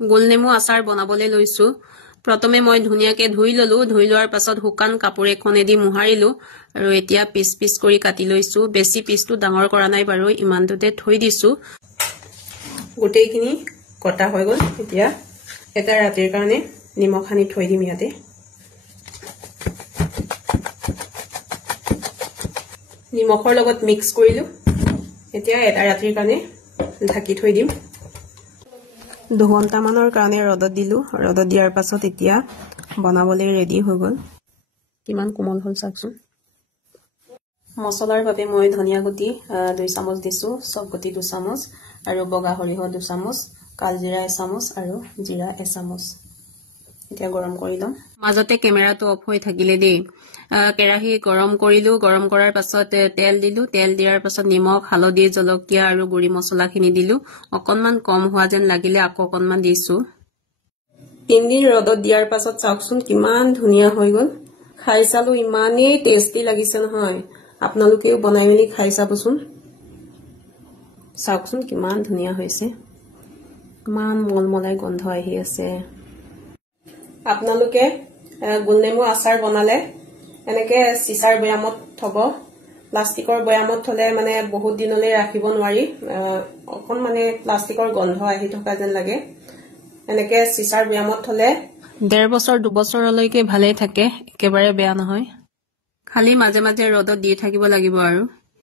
গোলনেমু আচাৰ বনাবলৈ লৈছো। প্ৰথমে মই ধুনীয়াকৈ ধুই ললো। ধুই লোৱাৰ পাছত শুকান কাপোৰ এখনেদি মোহাৰিলো আৰু এতিয়া পিচ পিচ কৰি কাটি লৈছো। বেছি পিচটো ডাঙৰ কৰা নাই বাৰু, ইমানটোতে থৈ দিছো। গোটেইখিনি কটা হৈ গ'ল। এতিয়া এটা ৰাতিৰ কাৰণে নিমখ সানি থৈ দিম ইয়াতে। নিমখৰ লগত মিক্স কৰিলো। এতিয়া এটা ৰাতিৰ কাৰণে ঢাকি থৈ দিম। 2 ঘণ্টামানৰ কাৰণে ৰ'দত দিলো। ৰ'দত দিয়াৰ পাছত এতিয়া বনাবলৈ ৰেডি হৈ গ'ল। কিমান কোমল হ'ল চাওকচোন। মছলাৰ বাবে মই ধনিয়া গুটি 2 চামুচ দিছো, চব গুটি 2 চামুচ আৰু বগা সৰিয়হ 2 চামুচ, কালজিৰা 1 চামুচ আৰু জিৰা 1 চামুচ। এতিয়া গৰম কৰি লম। মাজতে কেমেৰাটো অফ হৈ থাকিলে দেই। কেৰাহী গৰম কৰিলো। গৰম কৰাৰ পাছত তেল দিলো। তেল দিয়াৰ পাছত নিমখ, হালধি, জলকীয়া আৰু গুড়ি মছলাখিনি দিলো। অকণমান কম হোৱা যেন লাগিলে আকৌ অকণমান দিছো। 3 দিন ৰ'দত দিয়াৰ পাছত চাওকচোন কিমান ধুনীয়া হৈ গ'ল। খাই চালো, ইমানেই টেষ্টি লাগিছে নহয়। আপোনালোকেও বনাই মেলি খাই চাবচোন। চাওকচোন কিমান ধুনীয়া হৈছে। ইমান মলমলাই গোন্ধ আহি আছে। আপোনালোকে গোলনেমু আচাৰ বনালে এনেকে চিচাৰ বৈয়ামত থব। প্লাষ্টিকৰ বৈয়ামত থলে মানে বহুত দিনলৈ ৰাখিব নোৱাৰি। অকণ মানে প্লাষ্টিকৰ গন্ধ আহি থকা যেন লাগে। এনেকে চিচাৰ বৈয়ামত থলে 1.5 বছৰ 2 বছৰলৈকে ভালেই থাকে, একেবাৰে বেয়া নহয়। খালি মাজে মাজে ৰ'দত দি থাকিব লাগিব আৰু।